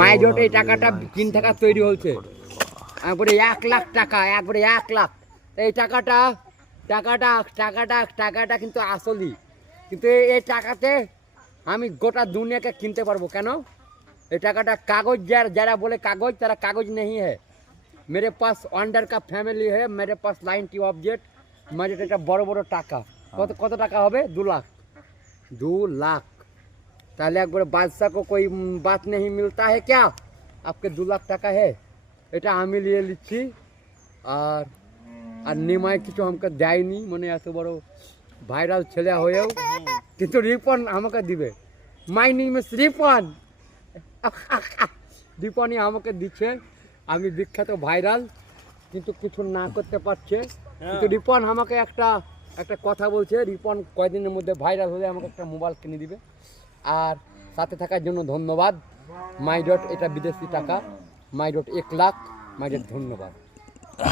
মাইজট এই টাকাটা 3 টাকা তৈরি হয়েছে, একবারে 1 লাখ টাকা, একবারে 1 লাখ। এই টাকাটা কিন্তু আসলই, কিন্তু এই টাকাতে আমি গোটা দুনিয়াকে কিনতে পারবো। কেন? এই টাকাটা কাগজ, যারা বলে কাগজ, তারা কাগজ नहीं है। मेरे पास अंडर का फैमिली है, मेरे पास लाइन की ऑब्जेक्ट। मेरे এটা বড় বড় টাকা। কত টাকা হবে? 2 লাখ। 2 লাখ। তাহলে একবার বাদশাহ को कोई बात नहीं मिलता है क्या? आपके 2 লাখ টাকা है, এটা আমি নিয়ে নিচ্ছি। আর নিমাই কিছু আমাকে দেয়নি, মানে এত বড় ভাইরাল ছেলে হয়েও, কিন্তু রিপন আমাকে দিবে। My name is Ripon. রিপনই আমাকে দিচ্ছে। আমি বিখ্যাত ভাইরাল, কিন্তু কিছু না করতে পারছে। কিন্তু রিপন আমাকে একটা কথা বলছে, রিপন কয়েকদিনের মধ্যে ভাইরাল হলে আমাকে একটা মোবাইল কিনে দিবে। আর সাথে থাকার জন্য ধন্যবাদ। মাইডট এটা বিদেশি টাকা, মাইডট 1 লাখ, মাইডট ধন্যবাদ।